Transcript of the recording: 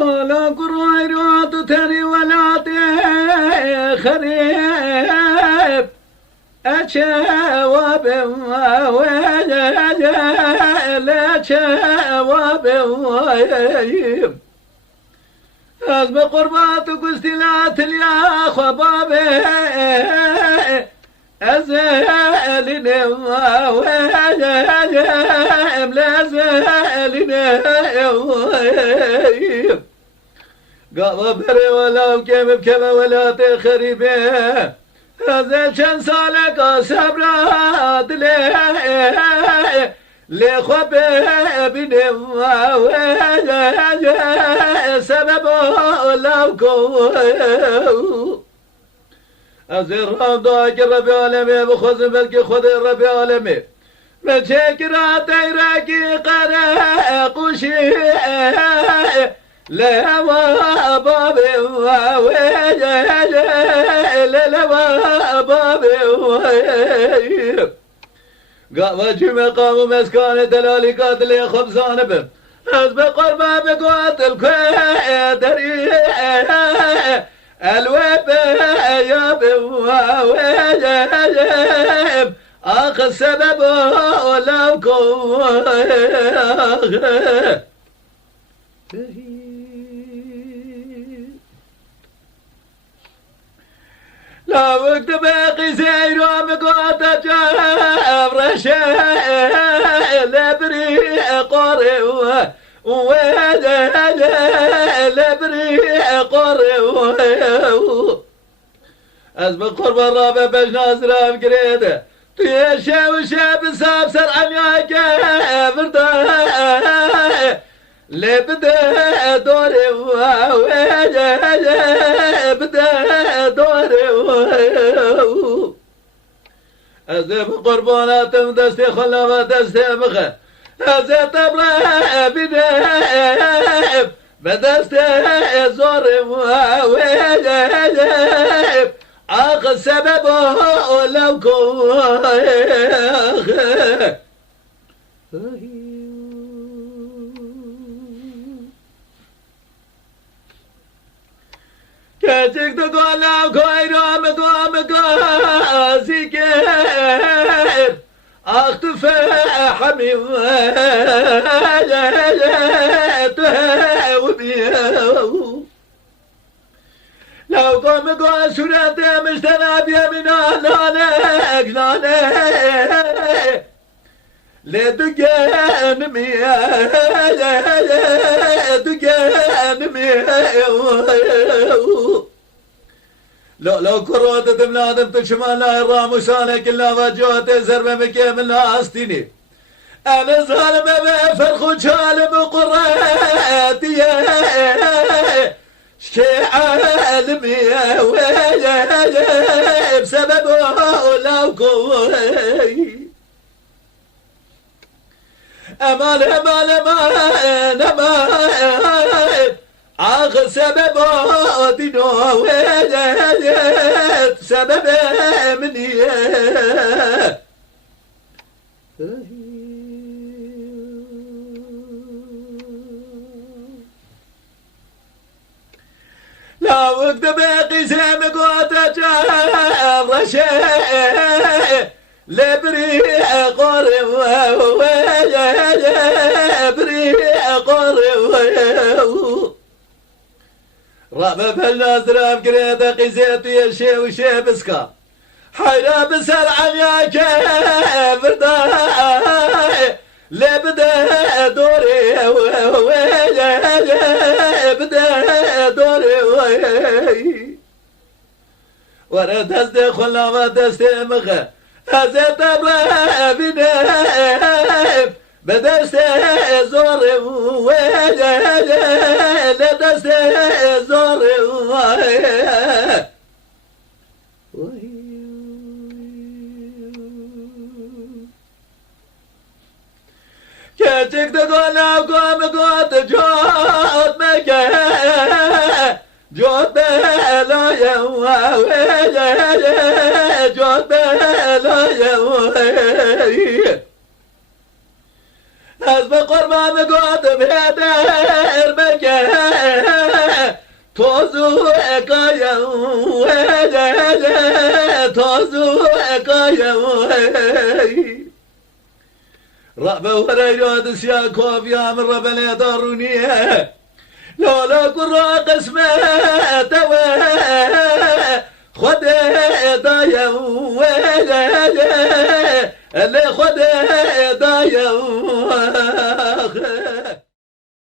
لا قريرات تري ولا خريب أشواب لا شواب أزم قرباتك استلات يا خبابي أزالنا ويم لا زالنا قام بري ولا بكم بكم ولا تخربي هذا شن سالك صبرات لي خبي بنم سبب لوكو أزر ضاق ربي عالمي بخذ بلكي خذ ربي عالمي من شكرات راكي قرا قشي لا بابي لا بابي قام جمع قام مسكان دلالي قاتل خبزان بم أسبق قربا بقاتل كويدري الويب يا بواجب آخ السبب ولو كون لا وقت باقي زير ومقوط جاب رشال لبري قري لبري قري أزبق قرب الرابع باش نازرة بقريدة تيشا وشاب صاب سر عمياك فردا لبدا دوري بدا دوري أزب قرباناتم دستي خلا دستي مخه أزب طبلا بداب بدستي زوري آخ السبب لو كون كاتك تقول لو كويرام قاسي كير اختفى حميم وبيه لو قام قال سورة مجتنى بيمنا لانك لدقان مياه دقان مياه لو كروت دمنادم تشمال الرام وسانك الا وجوت زربه مكيم الاستيني انا ظالم بفرخ شالم قراتي شي عالمي بسببه لو كوي امان عاق سببه دينو سببه مني لا وقت باقي زمق وتجاب رشاء لبري قري بري قري رابع بالنازرام قريدة قزيتي يا شي وشي بسكا حيرا بسر عن يا كافر لبدا دوري بدا دوري ورا دستي خلا ما دستي مخه هذا طبلا بناف بدستي زوري لدستي زوري كاتك تقول قوم قوت جوت مكان جوت بلا يا جوت بلا يا ناس بقربان قوت بهدر مكان توزو اکایا توزو اکایا رب وريرود سياكوب يا من ربنا دارونيه لولا قرا قسمه خد دايا اللي خد دايا